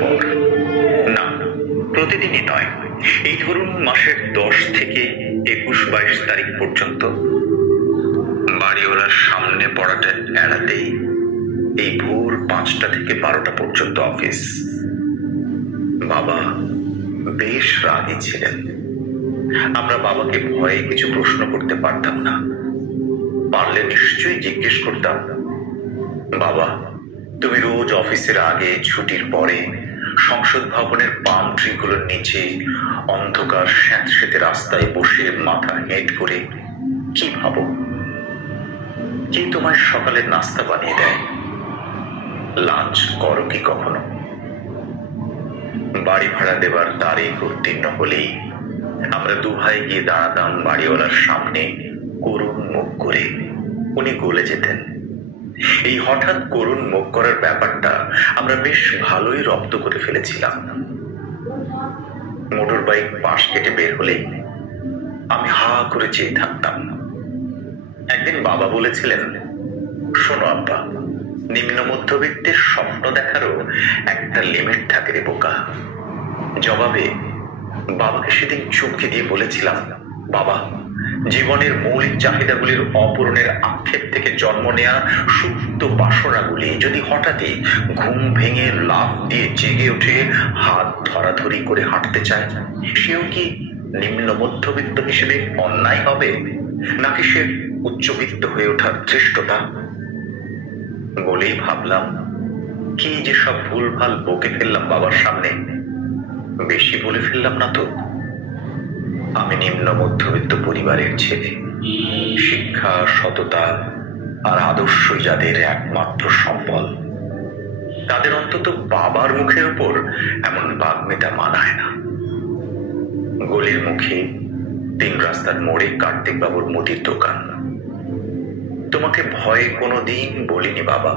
পর না, প্রতিদিনই নয়, এই ধরুন মাসের 10 থেকে 21-22 তারিখ পর্যন্ত বাড়িওয়ালার সামনে পড়াটা এড়াতেই এই ভোর 5টা থেকে 12টা পর্যন্ত অফিস। বাবা বেশ রাগী ছিলেন। আমরা বাবাকে ভয়ে কিছু প্রশ্ন করতে পারতাম না। পারলে নিশ্চয়ই জিজ্ঞেস করতাম, বাবা তুমি রোজ অফিসের আগে ছুটির পরে সংসদ ভবনের পাম ট্রিগুলোর নিচে অন্ধকার স্যাঁতসেঁতে রাস্তায় বসে মাথা হেঁট করে কি ভাবো? কে তোমায় সকালের নাস্তা বানিয়ে দেয়? লাঞ্চ করো কি কখনো? বাড়ি ভাড়া দেবার তারিখ উত্তীর্ণ হলেই আমরা দুভাই গিয়ে দাঁড়াতাম বাড়িওয়ালার সামনে করুণ মুখ করে। উনি গলে যেতেন। এই হঠাৎ করুণ মুখ করার ব্যাপারটা আমরা বেশ ভালোই রপ্ত করে ফেলেছিলাম। মোটর বাইক পাশ কেটে বের হলেই আমি হা করে চেয়ে থাকতাম। একদিন বাবা বলেছিলেন, শোনো আব্বা, নিম্ন মধ্যবিত্তের স্বপ্ন দেখারও একটা লিমিট থাকে রে বোকা। জবাবে বাবাকে সেদিন চমকে দিয়ে বলেছিলাম, বাবা জীবনের মৌলিক চাহিদাগুলির অপূরণের আক্ষেপ থেকে জন্ম নেয়া সুপ্ত বাসনাগুলি যদি হঠাৎই ঘুম ভেঙে লাফ দিয়ে জেগে উঠে হাত ধরাধরি করে হাঁটতে চায়, সেও কি নিম্ন মধ্যবিত্ত হিসেবে অন্যায় হবে, নাকি সে উচ্চবিত্ত হয়ে ওঠার ধৃষ্টতা? বলেই ভাবলাম, কি যে সব ভুলভাল বকে ফেললাম বাবার সামনে। বেশি বলে ফেললাম না তো? আমি নিম্ন মধ্যবিত্ত পরিবারের ছেলে। শিক্ষা, সততা আর আদর্শই যাদের একমাত্র সম্বল, তাদের অন্তত বাবার মুখের উপর এমন বাগ্মিতা মানায় না। গলির মুখে 3 রাস্তার মোড়ে কার্তিক বাবুর মুদির দোকান। তোমাকে ভয়ে কোনোদিন বলিনি বাবা।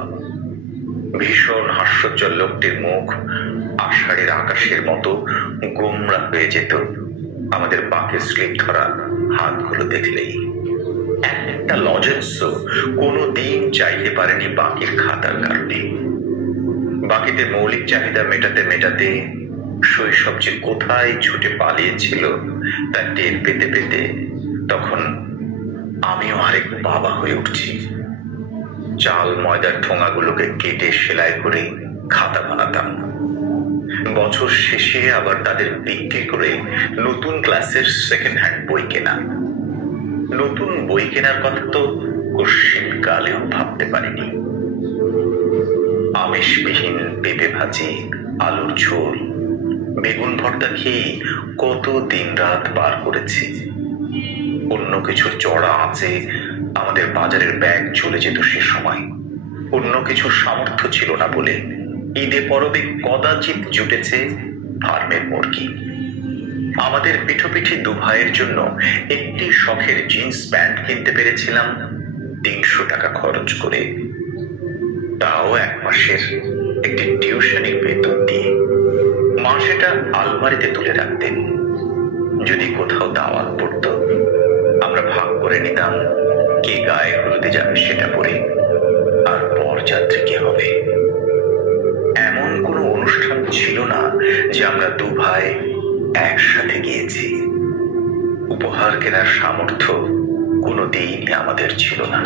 ভীষণ হাস্যোজ্জ্বল লোকটির মুখ আষাঢ়ের আকাশের মতো গোমড়া হয়ে যেত আমাদের বাঁকের স্লিপ ধরা হাতগুলো দেখলেই। একটা লজেন্সও কোনোদিন চাইতে পারেনি বাকির খাতার কারণে। বাকিতে মৌলিক চাহিদা মেটাতে মেটাতে শৈশব যে কোথায় ছুটে পালিয়েছিল তা টের পেতে পেতে তখন আমিও আরেক বাবা হয়ে উঠছি। চাল ময়দার ঠোঙাগুলোকে কেটে সেলাই করে খাতা বানাতাম। বছর শেষে আবার তাদের বিক্রি করে নতুন ক্লাসের সেকেন্ড হ্যান্ড বই কেনা। নতুন বই কেনার কথা তো শীতকালেও ভাবতে পারিনি। আমিষবিহীন পেঁপে ভাজি, আলুর ঝোল, বেগুন ভর্তা খেয়ে কত দিন রাত পার করেছি। অন্য কিছুর চড়া আছে আমাদের বাজারের ব্যাগ চলে যেত সে সময়। অন্য কিছুর সামর্থ্য ছিল না বলে ঈদে পরবে কদাচিৎ জুটেছে ফার্মের মুরগি। আমাদের পিঠোপিঠি 2 ভাইয়ের জন্য একটি শখের জিন্স প্যান্ট কিনতে পেরেছিলাম 300 টাকা খরচ করে, তাও 1 মাসের একটি টিউশনির বেতন দিয়ে। মা সেটা আলমারিতে তুলে রাখতেন। যদি কোথাও দাওয়াত পড়তো আমরা ভাগ করে নিতাম কে গায়ে হলুদে যাবে সেটা পরে, আর বরযাত্রী কে হবে। এমন কোনো অনুষ্ঠান ছিল না যে আমরা 2 ভাই একসাথে গিয়েছি। উপহার কেনার সামর্থ্য কোনোদিনই আমাদের ছিল না,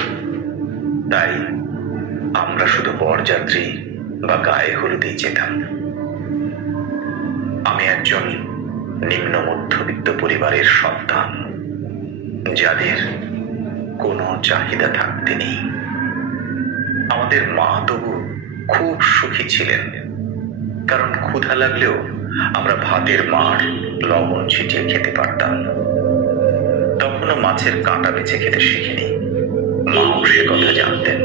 তাই আমরা শুধু বরযাত্রী বা গায়ে হলুদেই যেতাম। আমি একজন নিম্ন মধ্যবিত্ত পরিবারের সন্তান, যাদের কোনো চাহিদা থাকতে নেই। আমাদের মা তবু খুব সুখী ছিলেন, কারণ ক্ষুধা লাগলেও আমরা ভাতের মার লবণ ছিটিয়ে খেতে পারতাম। তখনও মাছের কাঁটা বেছে খেতে শিখিনি। মাও সে কথা জানতেন।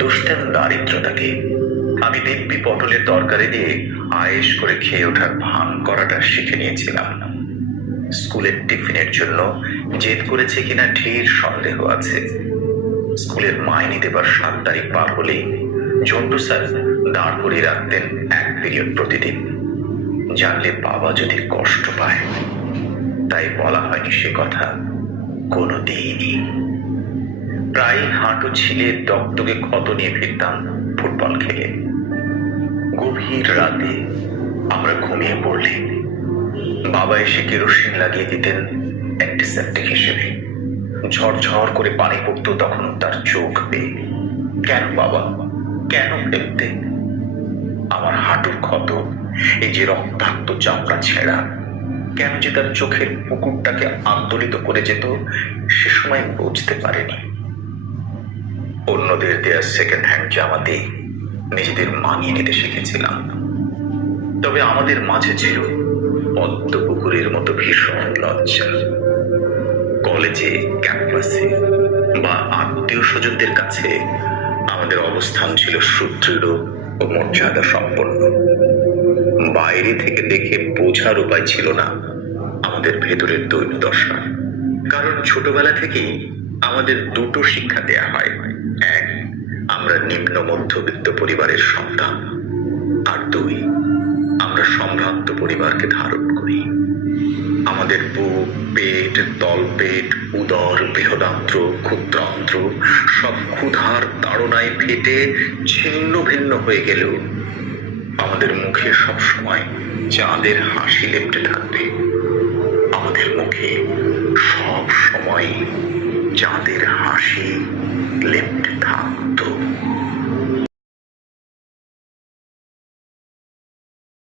দুষতেন দারিদ্রতাকে। আমি দিব্যি পটলের তরকারি দিয়ে আয়েশ করে খেয়ে ওঠার ভান করাটা শিখে নিয়েছিলাম। স্কুলের টিফিনের জন্য জেদ করেছে কিনা ঢের সন্দেহ আছে। স্কুলের মাইনে দেবার 7 তারিখ পার হলেই ঝন্টু স্যার দাঁড় করিয়ে রাখতেন 1 পিরিয়ড প্রতিদিন। জানলে বাবা যদি কষ্ট পায়, তাই বলা হয়নি সে কথা কোনোদিনই। প্রায় হাঁটু ছিলে দগদগে ক্ষত নিয়ে ফিরতাম ফুটবল খেলে। গভীর গভীর রাতে আমরা ঘুমিয়ে পড়লে বাবা এসে কেরোসিন লাগিয়ে দিতেন অ্যান্টিসেপ্টিক হিসেবে। ঝরঝর করে পানি পড়তো তখন তার চোখ বেয়ে। কেন বাবা, কেন ফেলতে? আমার হাঁটুর ক্ষত, এই যে রক্তাক্ত চামড়া ছেঁড়া, কেন যে তার চোখের পুকুরটাকে আন্দোলিত করে যেত, সে সময় বুঝতে পারেনি। অন্যদের দেয়া সেকেন্ড হ্যান্ড জামাতে নিজেদের মানিয়ে নিতে শিখেছিলাম। তবে আমাদের মাঝে ছিল পদ্ম পুকুরের মতো ভীষণ লজ্জা। কলেজে, ক্যাম্পাসে বা আত্মীয় স্বজনদের কাছে আমাদের অবস্থান ছিল সুদৃঢ় ও মর্যাদা সম্পন্ন। বাইরে থেকে দেখে বোঝার উপায় ছিল না আমাদের ভেতরের দৈন্যদশা। কারণ ছোটবেলা থেকেই আমাদের দুটো শিক্ষা দেয়া হয়। এক, আমরা নিম্ন মধ্যবিত্ত পরিবারের সন্তান, আর দুই, আমরা সম্ভ্রান্ত পরিবারকে ধারণ করি। আমাদের বুক, পেট, তলপেট, উদর, বৃহদান্ত্র, ক্ষুদ্রান্ত্র সব ক্ষুধার তাড়নায় ফেটে ছিন্ন ভিন্ন হয়ে গেলেও আমাদের মুখে সবসময় চাঁদের হাসি লেপ্টে থাকবে। আমাদের মুখে সব সময়